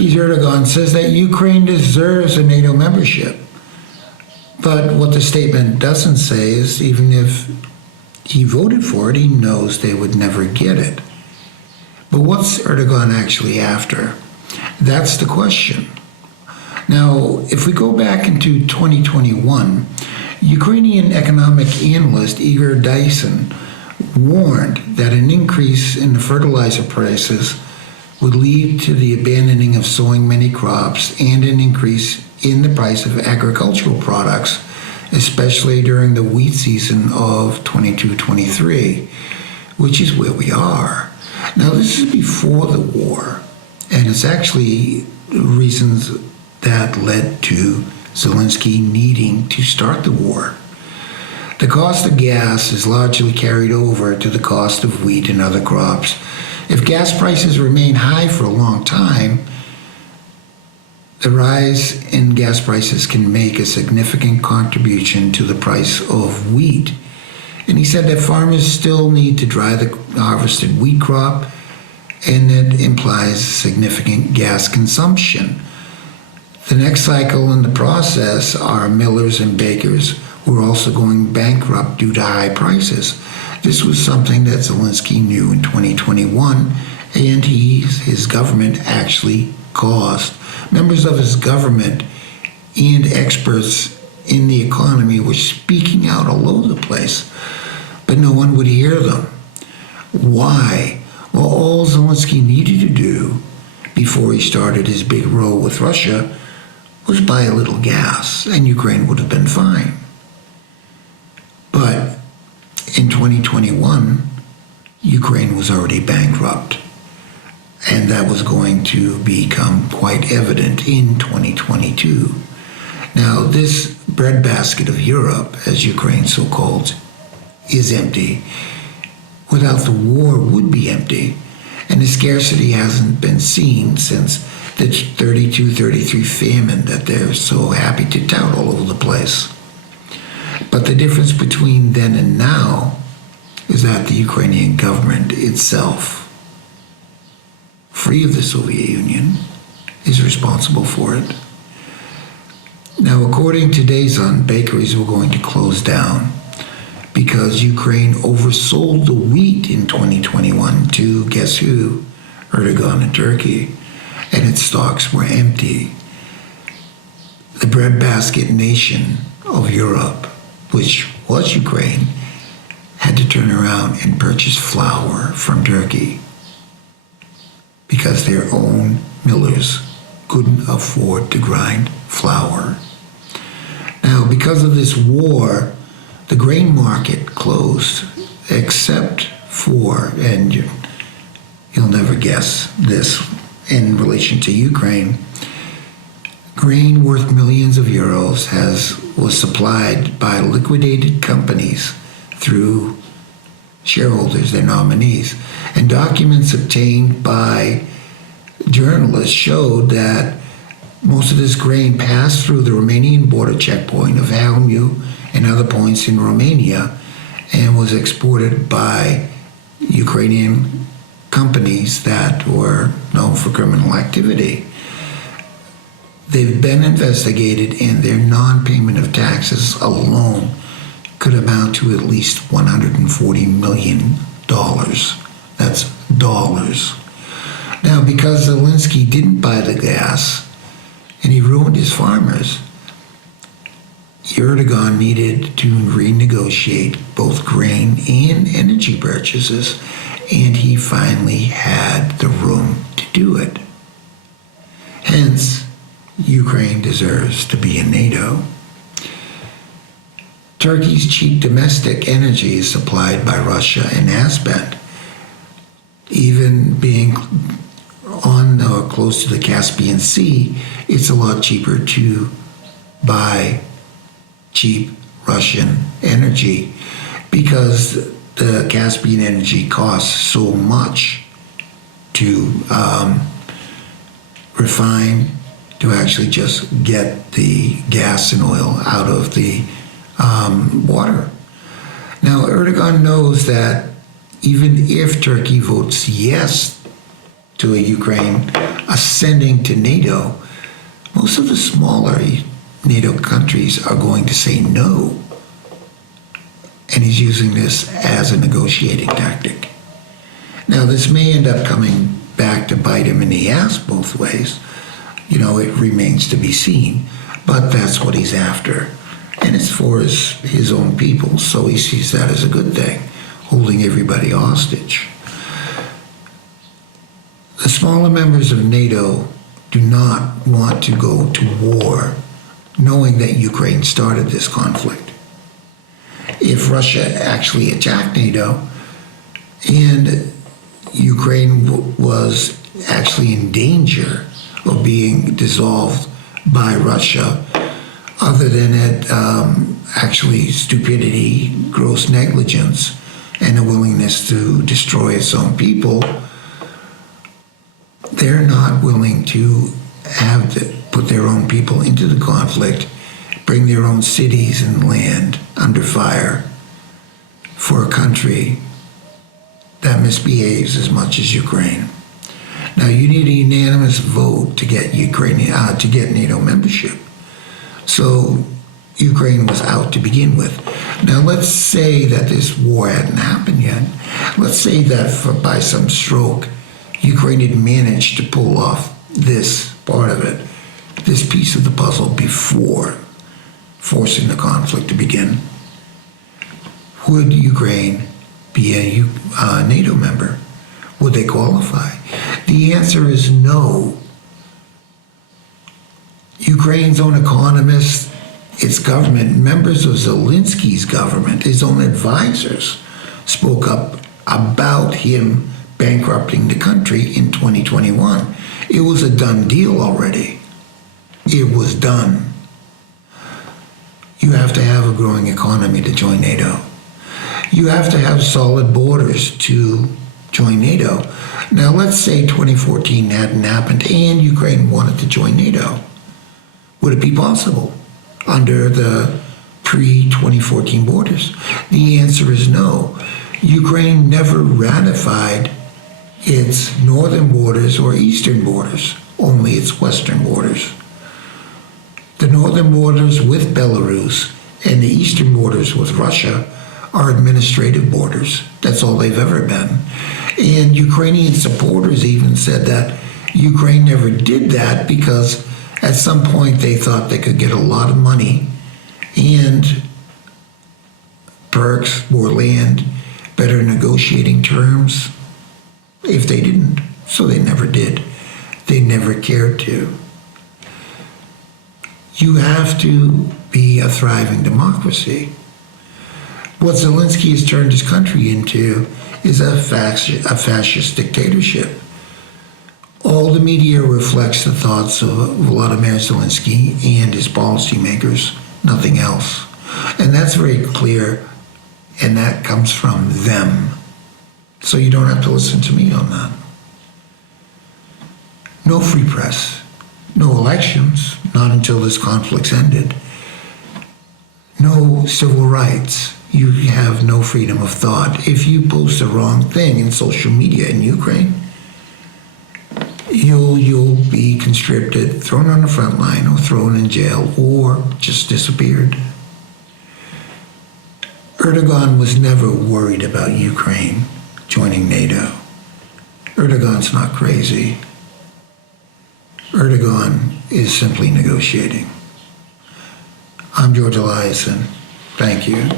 Turkey's Erdogan says that Ukraine deserves a NATO membership. But what the statement doesn't say is even if he voted for it, he knows they would never get it. But what's Erdogan actually after? That's the question. Now, if we go back into 2021, Ukrainian economic analyst Igor Dyson warned that an increase in the fertilizer prices would lead to the abandoning of sowing many crops and an increase in the price of agricultural products, especially during the wheat season of 22-23, which is where we are. Now, this is before the war, and it's actually reasons that led to Zelensky needing to start the war. The cost of gas is largely carried over to the cost of wheat and other crops. If gas prices remain high for a long time, the rise in gas prices can make a significant contribution to the price of wheat. And he said that farmers still need to dry the harvested wheat crop, and that implies significant gas consumption. The next cycle in the process are millers and bakers who are also going bankrupt due to high prices. This was something that Zelensky knew in 2021, and his government actually caused. Members of his government and experts in the economy were speaking out all over the place, but no one would hear them. Why? Well, all Zelensky needed to do before he started his big row with Russia was buy a little gas, and Ukraine would have been fine. But in 2021, Ukraine was already bankrupt, and that was going to become quite evident in 2022. Now, this breadbasket of Europe, as Ukraine so called, is empty. Without the war, would be empty, and the scarcity hasn't been seen since the 32-33 famine that they're so happy to tout all over the place. But the difference between then and now is that the Ukrainian government itself, free of the Soviet Union, is responsible for it. Now, according to Dazon, bakeries were going to close down because Ukraine oversold the wheat in 2021 to, guess who? Erdogan and Turkey, and its stocks were empty. The breadbasket nation of Europe, which was Ukraine, had to turn around and purchase flour from Turkey because their own millers couldn't afford to grind flour. Now, because of this war, the grain market closed, except for, and you'll never guess this in relation to Ukraine, grain worth millions of euros was supplied by liquidated companies through shareholders, their nominees. And documents obtained by journalists showed that most of this grain passed through the Romanian border checkpoint of Halmu and other points in Romania and was exported by Ukrainian companies that were known for criminal activity. They've been investigated, and their non-payment of taxes alone could amount to at least $140 million. That's dollars. Now, because Zelensky didn't buy the gas and he ruined his farmers, Erdogan needed to renegotiate both grain and energy purchases, and he finally had the room to do it. Hence, Ukraine deserves to be in NATO. Turkey's cheap domestic energy is supplied by Russia and has been. Even being on or close to the Caspian Sea, it's a lot cheaper to buy cheap Russian energy because the Caspian energy costs so much to refine, to actually just get the gas and oil out of the water. Now, Erdogan knows that even if Turkey votes yes to a Ukraine ascending to NATO, most of the smaller NATO countries are going to say no. And he's using this as a negotiating tactic. Now, this may end up coming back to bite him in the ass both ways. It remains to be seen. But that's what he's after. And it's for his own people, so he sees that as a good thing, holding everybody hostage. The smaller members of NATO do not want to go to war knowing that Ukraine started this conflict. If Russia actually attacked NATO and Ukraine was actually in danger of being dissolved by Russia, other than actually stupidity, gross negligence, and a willingness to destroy its own people, they're not willing to put their own people into the conflict, bring their own cities and land under fire for a country that misbehaves as much as Ukraine. Now, you need a unanimous vote to get NATO membership. So Ukraine was out to begin with. Now, let's say that this war hadn't happened yet. Let's say that by some stroke, Ukraine had managed to pull off this part of it, this piece of the puzzle before forcing the conflict to begin. Would Ukraine be a NATO member? Would they qualify? The answer is no. Ukraine's own economists, its government, members of Zelensky's government, his own advisors, spoke up about him bankrupting the country in 2021. It was a done deal already. It was done. You have to have a growing economy to join NATO. You have to have solid borders to join NATO. Now, let's say 2014 hadn't happened and Ukraine wanted to join NATO. Would it be possible under the pre-2014 borders? The answer is no. Ukraine never ratified its northern borders or eastern borders, only its western borders. The northern borders with Belarus and the eastern borders with Russia are administrative borders. That's all they've ever been. And Ukrainian supporters even said that Ukraine never did that because at some point they thought they could get a lot of money and perks, more land, better negotiating terms if they didn't. So they never did. They never cared to. You have to be a thriving democracy. What Zelensky has turned his country into is a fascist dictatorship. All the media reflects the thoughts of Volodymyr Zelensky and his policymakers, nothing else. And that's very clear, and that comes from them. So you don't have to listen to me on that. No free press, no elections, not until this conflict's ended. No civil rights. You have no freedom of thought. If you post the wrong thing in social media in Ukraine, you'll be conscripted, thrown on the front line, or thrown in jail, or just disappeared. Erdogan was never worried about Ukraine joining NATO. Erdogan's not crazy. Erdogan is simply negotiating. I'm George Eliason. Thank you.